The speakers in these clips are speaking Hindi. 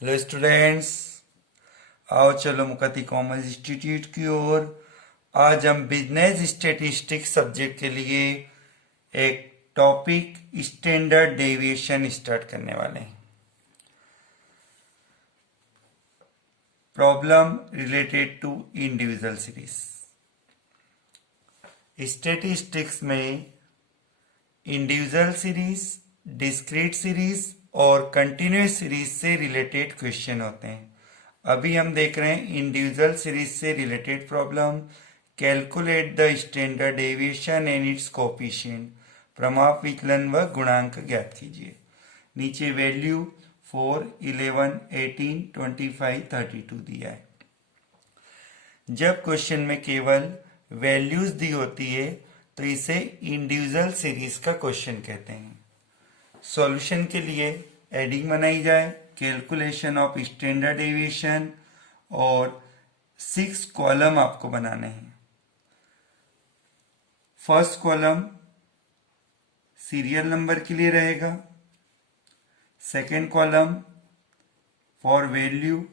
हेलो स्टूडेंट्स, आओ चलो मुकती कॉमर्स इंस्टीट्यूट की ओर। आज हम बिजनेस स्टैटिस्टिक्स सब्जेक्ट के लिए एक टॉपिक स्टैंडर्ड डेविएशन स्टार्ट करने वाले हैं। Problem related to individual series. Statistics में इंडिविजुअल सीरीज, डिस्क्रीट सीरीज और कंटिन्यूस सीरीज से रिलेटेड क्वेश्चन होते हैं। अभी हम देख रहे हैं इंडिविजुअल सीरीज से related problem. Calculate the standard deviation and its coefficient. प्रमाप विचलन व गुणांक ज्ञात कीजिए। नीचे वैल्यू 4, 11, 18, 25, 32 दिया है। जब क्वेश्चन में केवल वैल्यूज दी होती है तो इसे इंडिविजुअल सीरीज का क्वेश्चन कहते हैं। सॉल्यूशन के लिए एडिंग बनाई जाए, कैलकुलेशन ऑफ स्टैंडर्ड डेविएशन और 6 कॉलम आपको बनाने हैं। फर्स्ट कॉलम सीरियल नंबर के लिए रहेगा, सेकेंड कॉलम फॉर वैल्यू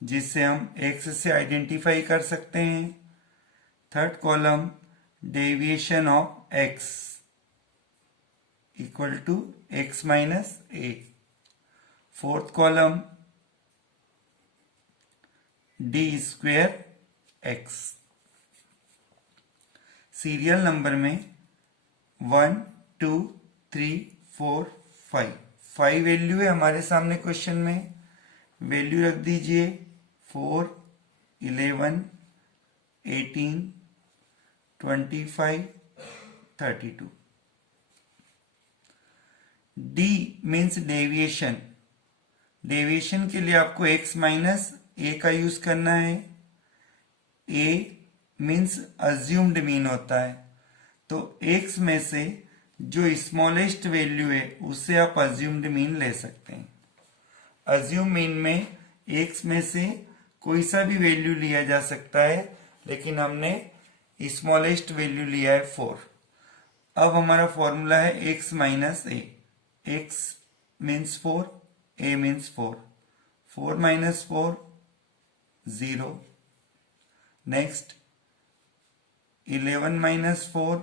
जिससे हम एक्स से आइडेंटिफाई कर सकते हैं, third column deviation of x equal to x minus a, fourth column D square x. Serial number में 1, 2, 3, 4, 5 वैल्यू है हमारे सामने क्वेश्चन में। वैल्यू रख दीजिए 4, 11, 18, 25, 32। D means deviation. डेविएशन के लिए आपको x माइनस ए का यूज करना है। ए मीन्स अज्यूम्ड मीन होता है, तो x में से जो स्मॉलेस्ट वैल्यू है उससे आप अज्यूम्ड मीन ले सकते हैं। अज्यूम मीन में x में से कोई सा भी वैल्यू लिया जा सकता है, लेकिन हमने स्मॉलेस्ट वैल्यू लिया है 4। अब हमारा फॉर्मूला है x minus a. x means 4, a means 4, 4 minus 4 0। Next 11 minus 4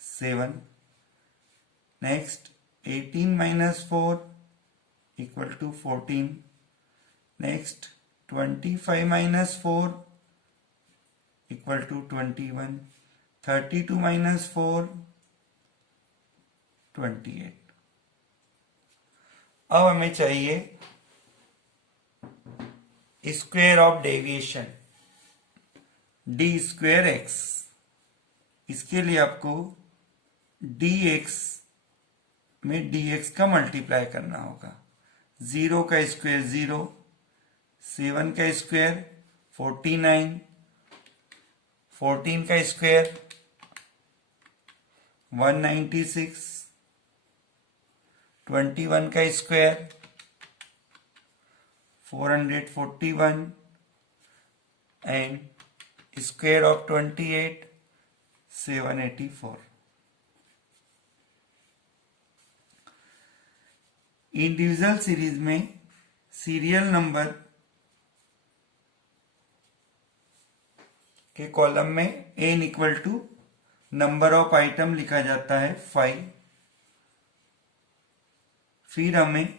7। Next 18 minus 4 equal to 14। Next 25 minus 4 equal to 21। 32 minus 4 28। अब हमें चाहिए square of deviation D square x. इसके लिए आपको डी एक्स में डी एक्स का मल्टीप्लाई करना होगा। 0 का स्क्वायर 0, 7 का स्क्वायर 49, 14 का स्क्वायर 196, 21 का square 441 and square of 28 784। Individual series में सीरियल नंबर के कॉलम में n equal to number of item लिखा जाता है 5। फिर हमें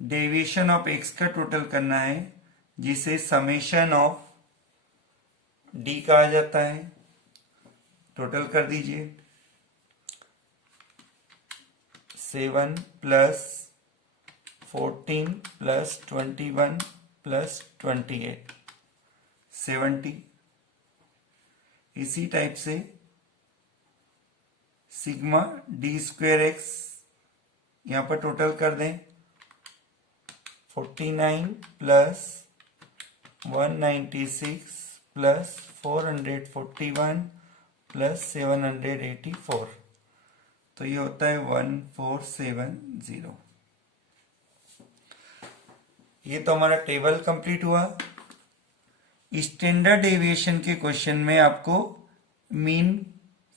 डेविएशन ऑफ x का टोटल करना है, जिसे समेशन ऑफ d कहा जाता है। टोटल कर दीजिए 7 प्लस 14 प्लस 21 प्लस 28 70। इसी टाइप से सिग्मा डी स्क्वेयर एक्स यहां पर टोटल कर दें 49 प्लस 196 प्लस 441 प्लस 784, तो ये होता है 1470। ये तो हमारा टेबल कंप्लीट हुआ। स्टैंडर्ड डेविएशन के क्वेश्चन में आपको मीन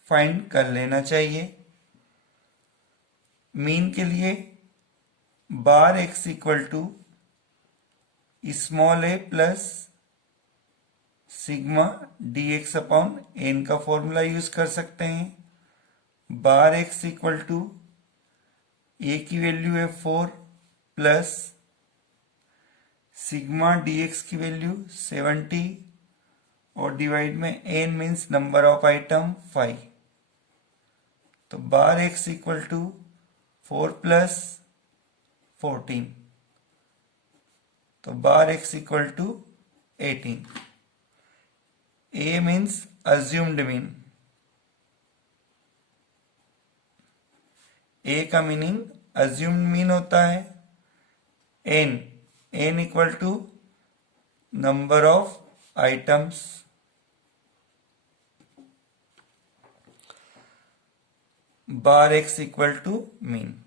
फाइंड कर लेना चाहिए। मीन के लिए bar x equal to small A plus sigma D X upon N का फॉर्मूला यूज कर सकते हैं। Bar x equal to A की वैल्यू है 4 प्लस सिग्मा डी एक्स की वैल्यू 70 और डिवाइड में N means number of item 5। तो bar x equal to 4 plus 14, तो bar x equal to 18। A means assumed mean, A का मीनिंग अज्यूम्ड मीन होता है। N equal to number of items, bar x equal to mean.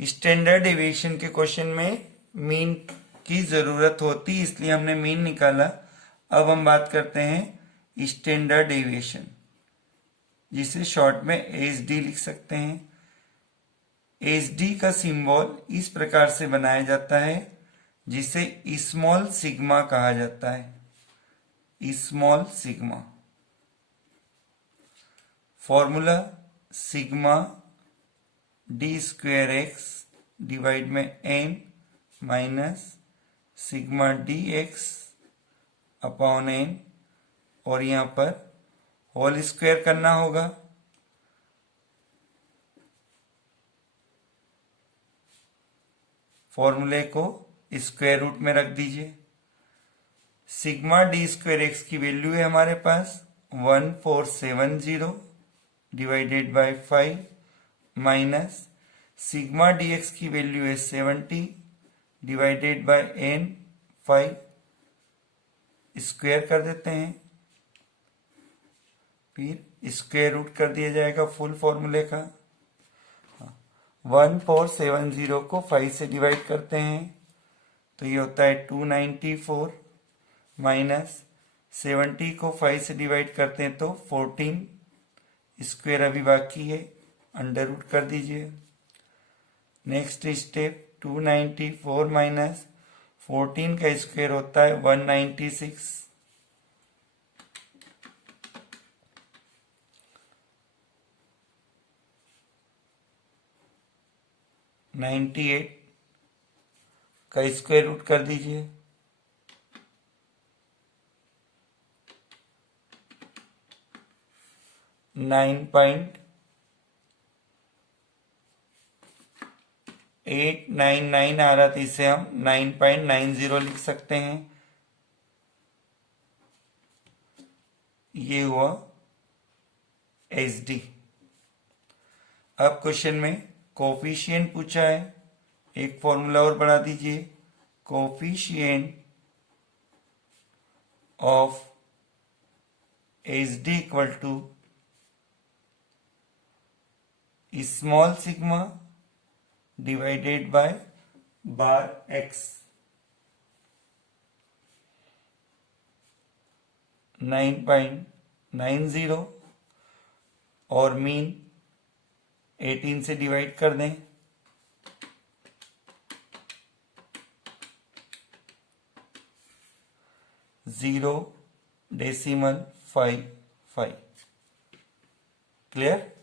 Standard deviation के क्वेश्चन में मीन की जरूरत होती, इसलिए हमने मीन निकाला। अब हम बात करते हैं स्टैंडर्ड डेविएशन, जिसे शॉर्ट में एसडी लिख सकते हैं। एसडी का सिंबल इस प्रकार से बनाया जाता है, जिसे स्मॉल सिग्मा कहा जाता है। Small sigma formula sigma D square X divide में N minus sigma D X upon N, और यहां पर होल स्क्वायर करना होगा। फॉर्मूले को स्क्वायर रूट में रख दीजिए। सिग्मा डी स्क्वेयर एक्स की वैल्यू है हमारे पास 1470 divided by 5 minus sigma D X की वैल्यू है 70 डिवाइडेड बाय एन 5, स्क्वायर कर देते हैं, फिर स्क्वायर रूट कर दिया जाएगा फुल फॉर्मूले का। 1470 को 5 से डिवाइड करते हैं तो ये होता है 294 माइनस 70 को 5 से डिवाइड करते हैं तो 14, स्क्वायर अभी बाकी है, अंडर रूट कर दीजिए। नेक्स्ट स्टेप 294 माइनस 14 का स्क्वायर होता है 196, 98 का स्क्वायर रूट कर दीजिए। नाइन पॉइंट 899 आ रहा था, इसे हम 9.90 लिख सकते हैं। ये हुआ एसडी। अब क्वेश्चन में कोफिशिएंट पूछा है, एक फॉर्मूला और बढ़ा दीजिए। Coefficient of S D equal to small sigma divided by bar x. 9.90 और मीन 18 से डिवाइड कर दें, 0.55। क्लियर?